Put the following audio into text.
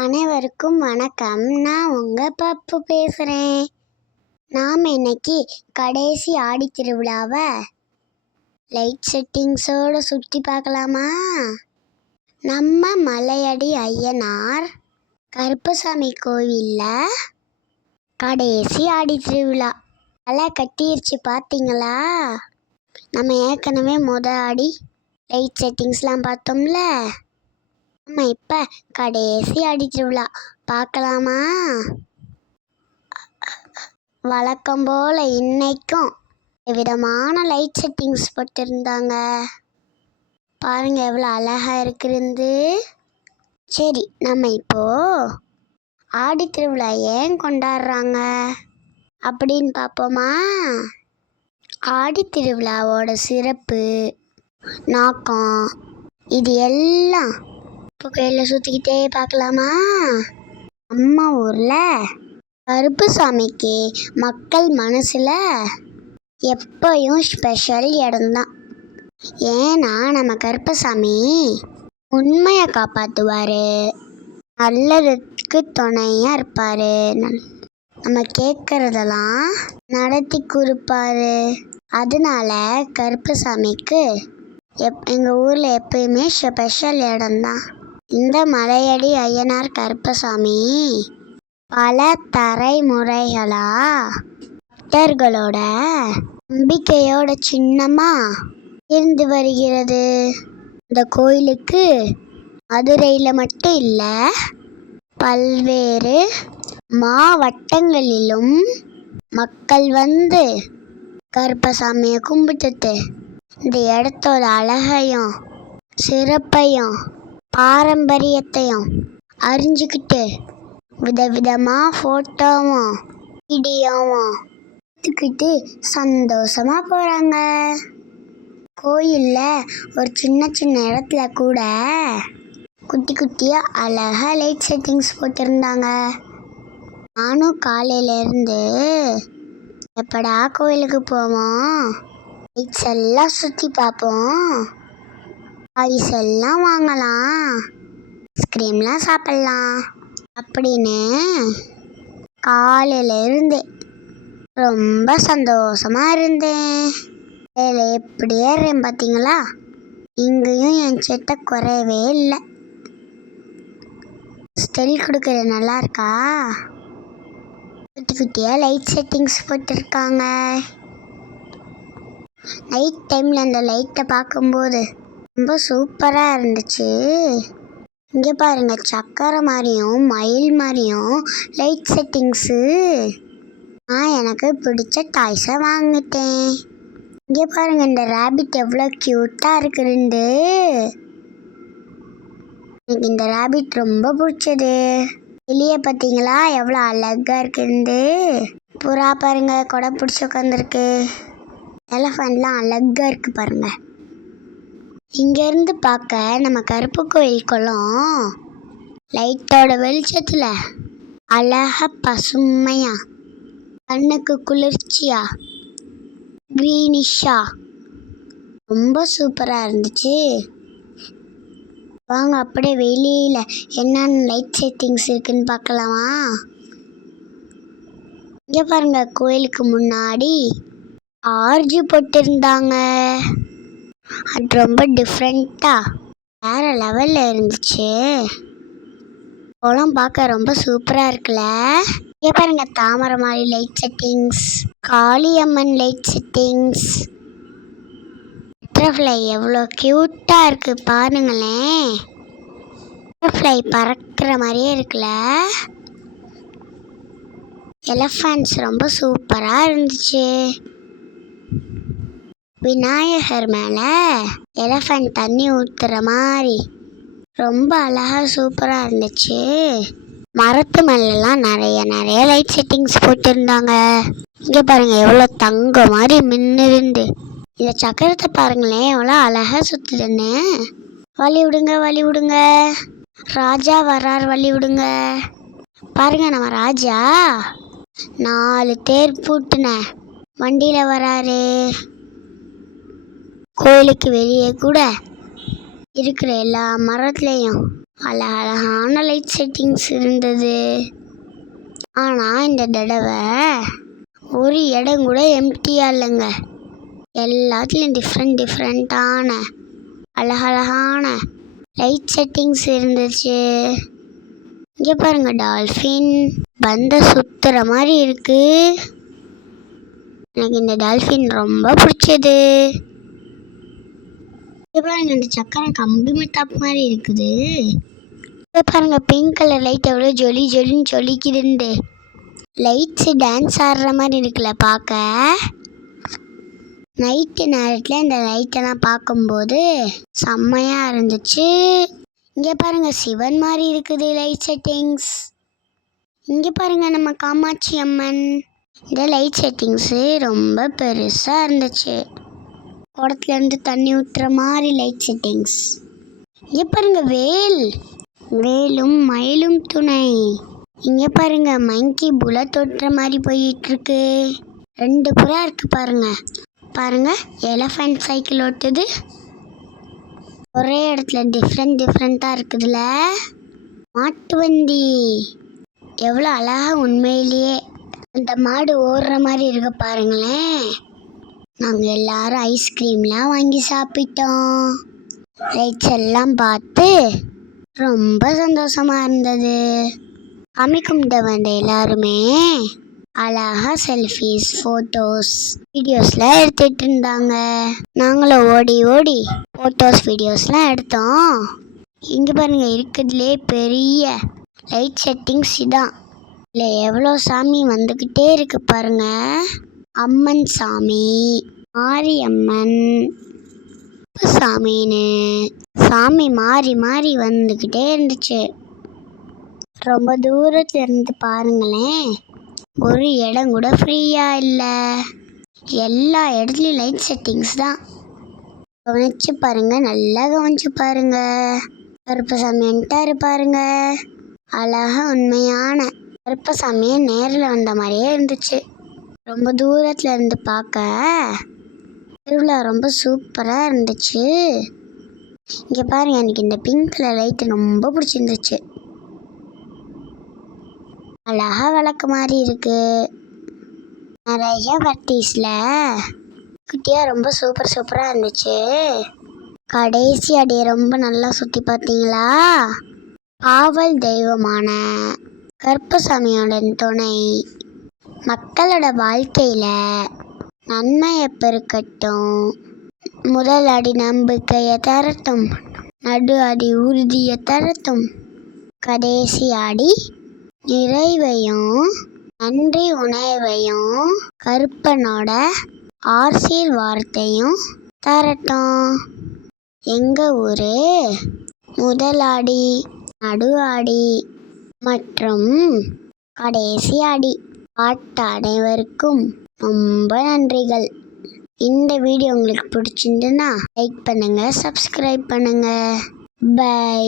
அனைவருக்கும் வணக்கம். நான் உங்க பப்பு பேசுறேன். நாம் இன்னைக்கு கடைசி ஆடி திருவிழாவை லைட் செட்டிங்ஸோட சுற்றி பார்க்கலாமா? நம்ம மலையடி ஐயனார் கருப்பசாமி கோவிலில் கடைசி ஆடி திருவிழா அலை கட்டிருச்சு பார்த்தீங்களா? நம்ம ஏற்கனவே ஆடி லைட் செட்டிங்ஸ்லாம் பார்த்தோம்ல. நம்ம இப்போ கடைசி ஆடி திருவிழா பார்க்கலாமா? வழக்கம் போல் இன்னைக்கும் விதமான லைட் செட்டிங்ஸ் போட்டிருந்தாங்க. பாருங்க எவ்வளோ அழகாக இருக்கிறது. சரி, நம்ம இப்போ ஆடி திருவிழா ஏன் கொண்டாடுறாங்க அப்படின்னு பார்ப்போமா? ஆடி திருவிழாவோட சிறப்பு, நோக்கம், இது எல்லாம் இப்போ கோயிலில் சுற்றிக்கிட்டே பார்க்கலாமா? நம்ம ஊரில் கருப்பசாமிக்கு மக்கள் மனசில் எப்பயும் ஸ்பெஷல் இடம்தான். ஏன்னா நம்ம கருப்பசாமி உண்மையை காப்பாற்றுவார், நல்லதுக்கு துணையாக இருப்பார், நம்ம கேட்குறதெல்லாம் நடத்தி கொடுப்பாரு. அதனால கருப்பசாமிக்கு எங்கள் ஊரில் எப்பயுமே ஸ்பெஷல் இடம்தான். இந்த மலையடி ஐயனார் கருப்பசாமி பல தலைமுறைகளா பக்தர்களோட நம்பிக்கையோட சின்னமா இருந்து வருகிறது. இந்த கோயிலுக்கு மதுரையில் மட்டும் இல்லை, பல்வேறு மாவட்டங்களிலும் மக்கள் வந்து கருப்பசாமியை கும்பிட்டுட்டு இந்த இடத்தோட அழகையும் சிறப்பையும் பாரம்பரியத்தையும் அறிஞ்சிக்கிட்டு விதவிதமாக ஃபோட்டோவும் வீடியோவும் எடுத்துக்கிட்டு சந்தோஷமாக போகிறாங்க. கோயிலில் ஒரு சின்ன சின்ன இடத்துல கூட குட்டி குட்டியாக அழகாக லைட் செட்டிங்ஸ் போட்டிருந்தாங்க. நானும் காலையிலேருந்து எப்படா கோயிலுக்கு போவோம், லைட்ஸ் எல்லாம் சுற்றி பார்ப்போம், ஐஸ் எல்லாம் வாங்கலாம், ஐஸ்கிரீம்லாம் சாப்பிட்லாம் அப்படின்னு காலையிலேருந்து ரொம்ப சந்தோஷமாக இருந்தேன். வேலை எப்படி ஏறேன் பார்த்தீங்களா? இங்கேயும் என் சேட்டை குறையவே இல்லை. ஸ்டில் கொடுக்குறது நல்லா இருக்கா? குட்டி குட்டியாக லைட் செட்டிங்ஸ் போட்டிருக்காங்க. நைட் டைமில் அந்த லைட்டை பார்க்கும்போது ரொம்ப சூப்பராக இருந்துச்சு. இங்கே பாருங்க, சக்கரை மாதிரியும் மயில் மாதிரியும் லைட் செட்டிங்ஸு. நான் எனக்கு பிடிச்ச டாய்ஸை வாங்கிட்டேன். இங்கே பாருங்க, இந்த ரேபிட் எவ்வளோ க்யூட்டாக இருக்குதுண்டு. எனக்கு இந்த ரேபிட் ரொம்ப பிடிச்சது. வெளியே பார்த்தீங்களா எவ்வளோ அழகாக இருக்குதுண்டு. புறா பாருங்க கொடை பிடிச்சி உட்காந்துருக்கு. எலஃபண்ட்லாம் அழகாக இருக்குது பாருங்க. இங்கேருந்து பார்க்க நம்ம கருப்பு கோயில் குளம் லைட்டோட வெளிச்சத்தில் அழகாக பசுமையா, கண்ணுக்கு குளிர்ச்சியா, க்ரீனிஷா ரொம்ப சூப்பராக இருந்துச்சு. வாங்க அப்படியே வெளியில் என்னென்ன லைட் செட்டிங்ஸ் இருக்குன்னு பார்க்கலாமா? இங்கே பாருங்க, கோயிலுக்கு முன்னாடி ஆர்ஜி போட்டிருந்தாங்க. அது ரொம்ப டிஃப்ரெண்ட்டாக வேறு லெவலில் இருந்துச்சு. குளம் பார்க்க ரொம்ப சூப்பராக இருக்குல்ல? இங்கே பாருங்க, தாமரை மாதிரி light settings, Kaliamman light settings, butterfly எவ்வளோ க்யூட்டாக இருக்குது பாருங்களேன். பட்டர்ஃப்ளை பறக்கிற மாதிரியே இருக்குல்ல? எலஃபண்ட்ஸ் ரொம்ப சூப்பராக இருந்துச்சு. விநாயகர் மேலே எலஃபண்ட் தண்ணி ஊற்றுற மாதிரி ரொம்ப அழகாக சூப்பராக இருந்துச்சு. மரத்து மேலெலாம் நிறைய லைட் செட்டிங்ஸ் போட்டிருந்தாங்க. இங்கே பாருங்கள் எவ்வளோ தங்கம் மாதிரி மின்னிருந்து. இந்த சக்கரத்தை பாருங்களேன் எவ்வளோ அழகாக சுற்றுதுன்னு. வழி விடுங்க, ராஜா வர்றார், வழி விடுங்க. பாருங்க, நம்ம ராஜா 4 தேர் பூட்டின வண்டியில் வராரு. கோயிலுக்கு வெளியே கூட இருக்கிற எல்லா மரத்துலேயும் அழகழகான லைட் செட்டிங்ஸ் இருந்தது. ஆனால் இந்த தடவை ஒரு இடம் கூட எம்டியாக இல்லைங்க. எல்லாத்துலேயும் டிஃப்ரெண்ட்டான அழகழகான லைட் செட்டிங்ஸ் இருந்துச்சு. இங்கே பாருங்க, டால்ஃபின் பந்தை சுத்துற மாதிரி இருக்கு. எனக்கு இந்த டால்ஃபின் ரொம்ப பிடிச்சது. இங்கே பாருங்க, இந்த சக்கரம் கம்பி மிட்டாப் மாதிரி இருக்குது. இங்கே பாருங்க, பிங்க் கலர் லைட் எவ்வளோ ஜொலின்னு ஜொலிக்குதுண்டு. லைட்ஸு டான்ஸ் ஆடுற மாதிரி இருக்குல்ல பார்க்க. நைட்டு நேரத்தில் இந்த லைட்டெல்லாம் பார்க்கும்போது செம்மையாக இருந்துச்சு. இங்கே பாருங்க, சிவன் மாதிரி இருக்குது லைட் செட்டிங்ஸ். இங்கே பாருங்க, நம்ம காமாட்சி அம்மன். இந்த லைட் செட்டிங்ஸு ரொம்ப பெருசாக இருந்துச்சு. குடத்துலேருந்து தண்ணி ஊற்றுற மாதிரி லைட் செட்டிங்ஸ். இங்கே பாருங்க, வேலும் மயிலும் துணை. இங்கே பாருங்க, மங்கி புல்லட் ஓட்டுற மாதிரி போயிட்டுருக்கு. 2 புறா இருக்குது பாருங்க. எலஃபண்ட் சைக்கிள் ஓட்டுது. ஒரே இடத்துல டிஃப்ரெண்ட்டாக இருக்குதுல்ல. மாட்டு வண்டி எவ்வளோ அழகா உண்மையிலேயே. அந்த மாடு ஓடுற மாதிரி இருக்கு பாருங்களேன். நாங்கள் எல்லாரும் ஐஸ்கிரீம்லாம் வாங்கி சாப்பிட்டோம். லைட்ஸ் எல்லாம் பார்த்து ரொம்ப சந்தோஷமாக இருந்தது. சாமி கும்பிட்ட வந்த எல்லாருமே அழகா செல்ஃபீஸ், ஃபோட்டோஸ், வீடியோஸ்லாம் எடுத்துகிட்டு இருந்தாங்க. நாங்களும் ஓடி ஃபோட்டோஸ், வீடியோஸ்லாம் எடுத்தோம். இங்கே பாருங்க, இருக்கிறதுலே பெரிய லைட் செட்டிங்ஸ் இதான். இல்லை எவ்வளோ சாமி வந்துக்கிட்டே இருக்கு பாருங்க. அம்மன் சாமி, மாரியம்மன் சாமின்னு சாமி மாறி வந்துக்கிட்டே இருந்துச்சு. ரொம்ப தூரத்துல இருந்து பாருங்களேன், ஒரு இடம் கூட ஃப்ரீயாக இல்லை. எல்லா இடத்துலையும் லைட் செட்டிங்ஸ் தான். கவனிச்சு பாருங்க, நல்லா கவனிச்சு பாருங்க. கருப்பசாமி வந்துட்டாரு பாருங்க. அழகா உண்மையான கருப்பசாமியை நேரில் வந்த மாதிரியே இருந்துச்சு. ரொம்ப தூரத்தில் இருந்து பார்க்க திருவிழா ரொம்ப சூப்பராக இருந்துச்சு. இங்கே பாருங்க, எனக்கு இந்த பிங்க் கலர் லைட்டு ரொம்ப பிடிச்சிருந்துச்சு. அழகா விளக்கு மாதிரி இருக்கு. நிறைய வெரைட்டிஸில் குட்டியாக ரொம்ப சூப்பராக இருந்துச்சு. கடைசி அடியை ரொம்ப நல்லா சுற்றி பார்த்தீங்களா? காவல் தெய்வமான கருப்பசாமியோட துணை மக்களோட வாழ்க்கையில் நன்மையை பெருக்கட்டும். முதல் அடி நம்பிக்கையை தரட்டும், நடு அடி உறுதியை தரட்டும், கடைசி அடி நிறைவையும் நன்றி உணர்வையும் கருப்பனோட ஆசீர்வாதத்தையும் தரட்டும். எங்கள் ஊர் முதல் ஆடி, நடு ஆடி மற்றும் கடைசி ஆடி பாட்ட அனைவருக்கும் ரொம்ப நன்றிகள். இந்த வீடியோ உங்களுக்கு பிடிச்சிருந்துன்னா லைக் பண்ணுங்கள், சப்ஸ்கிரைப் பண்ணுங்கள். பை.